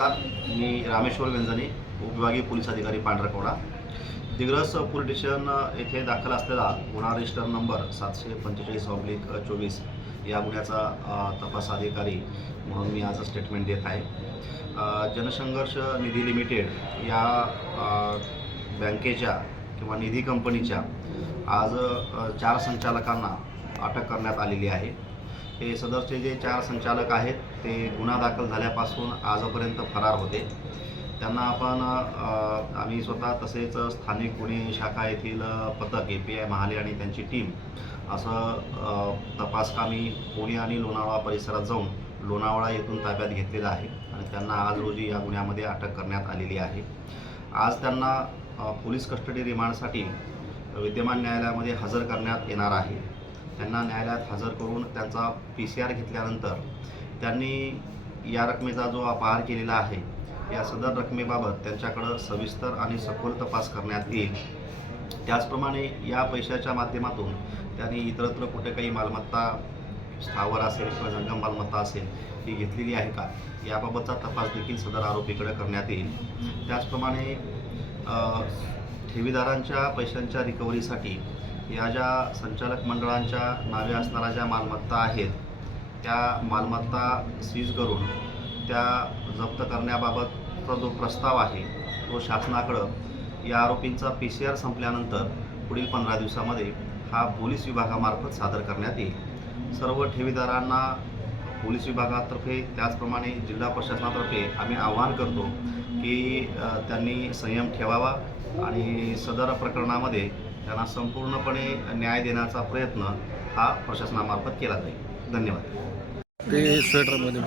नमस्कार मी रामेश्वर वेंजणे उपविभागीय पोलीस अधिकारी पांढरकवडा दिग्रस पोलीस स्टेशन येथे दाखल असलेला गुन्हा रजिस्टर नंबर सातशे पंचेचाळीस ऑब्लिक चोवीस या गुन्ह्याचा तपास अधिकारी म्हणून मी आज स्टेटमेंट देत आहे जनसंघर्ष निधी लिमिटेड या बँकेच्या किंवा निधी कंपनीच्या आज चार संचालकांना अटक करण्यात आलेली आहे हे सदस्य जे चार संचालक आहेत ते गुन्हा दाखल झाल्यापासून आजपर्यंत फरार होते त्यांना आपण आम्ही स्वतः तसेच स्थानिक गुन्हे शाखा येथील पथक ए पी आय महाले आणि त्यांची टीम असं तपासकामी पुणे आणि लोणावळा परिसरात जाऊन लोणावळा येथून ताब्यात घेतलेला आहे आणि त्यांना आज रोजी या गुन्ह्यामध्ये अटक करण्यात आलेली आहे आज त्यांना पोलीस कस्टडी रिमांडसाठी विद्यमान न्यायालयामध्ये हजर करण्यात येणार आहे त्यांना न्यायालयात हजर करून त्यांचा पी सी आर घेतल्यानंतर त्यांनी या रकमेचा जो अपहार केलेला आहे या सदर रकमेबाबत त्यांच्याकडं सविस्तर आणि सखोल तपास करण्यात येईल त्याचप्रमाणे या पैशाच्या माध्यमातून त्यांनी इतरत्र कुठे काही मालमत्ता स्थावर असेल किंवा जंगम मालमत्ता असेल ती घेतलेली आहे का याबाबतचा तपास देखील सदर आरोपीकडे करण्यात येईल त्याचप्रमाणे ठेवीदारांच्या पैशांच्या रिकव्हरीसाठी या ज्या संचालक मंडळांच्या नावे असणाऱ्या ज्या मालमत्ता आहेत त्या मालमत्ता सीज करून त्या जप्त करण्याबाबतचा जो प्रस्ताव आहे तो शासनाकडं या आरोपींचा पी सी आर संपल्यानंतर पुढील पंधरा दिवसामध्ये हा पोलीस विभागामार्फत सादर करण्यात येईल सर्व ठेवीदारांना पोलीस विभागातर्फे त्याचप्रमाणे जिल्हा प्रशासनातर्फे आम्ही आवाहन करतो की त्यांनी संयम ठेवावा आणि सदर प्रकरणामध्ये त्यांना संपूर्णपणे न्याय देण्याचा प्रयत्न हा प्रशासनामार्फत केला जाईल धन्यवाद ते स्वेटरमध्ये ना